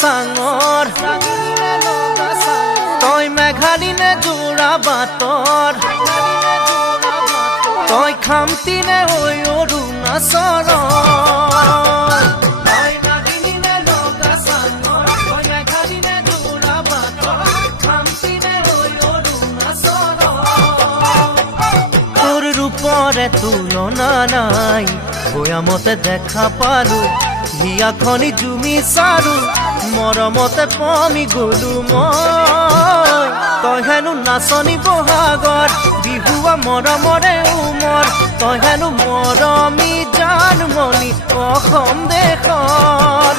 চাঙৰ তই মেঘালিনে যোৰা বাটৰ তই খামতিনে ঐ অৰুণাচলৰ তোৰ ৰূপৰে তুলনা নাই বয়ামতে দেখা পালো হিয়াখনি জুমি চাৰু মৰমতে পমি গলো মই তই হেনো নাচনি বহাগৰ বিহুৱা মৰমৰে উমৰ তই হেনো মৰমী জানমণি অসম দেশৰ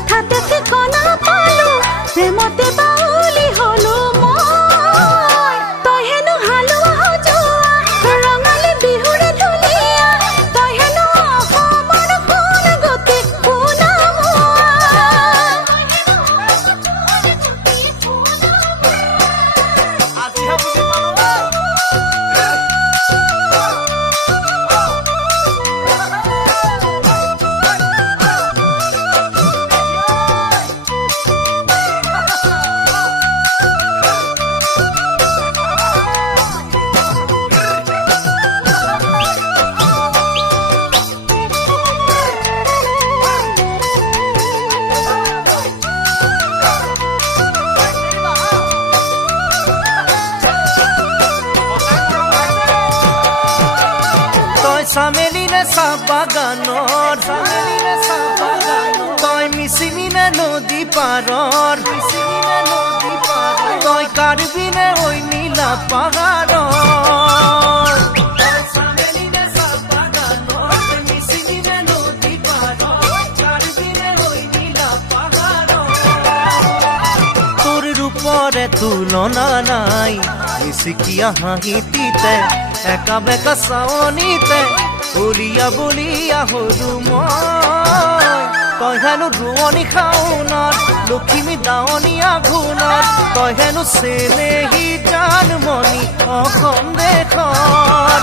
কথাতে ঠিকনা পালো প্ৰেমতে বাউলি হলো মই তই হেনো হালোৱা সজোৱা ৰঙালী বিহুৰে ধুনীয়া তই হেনো অসমৰ কোন গতি চামেলিনে চাহ বাগানৰ তই মিচিমিনে নদী পাৰৰ তই কাৰ্বিনে ঐ নীলা পাহাৰৰ তোৰ ৰূপৰে তুলনা নাই মিচিকিয়া হাঁহিতিতে একা বেকা চাৱনিতে উলিয়া বলিয়া হলো মই তই হেনো ৰোৱনী খাওনত লখিমী দাৱনী আঘোণত তই হেনো চেনেহী জানমণি অসম দেশৰ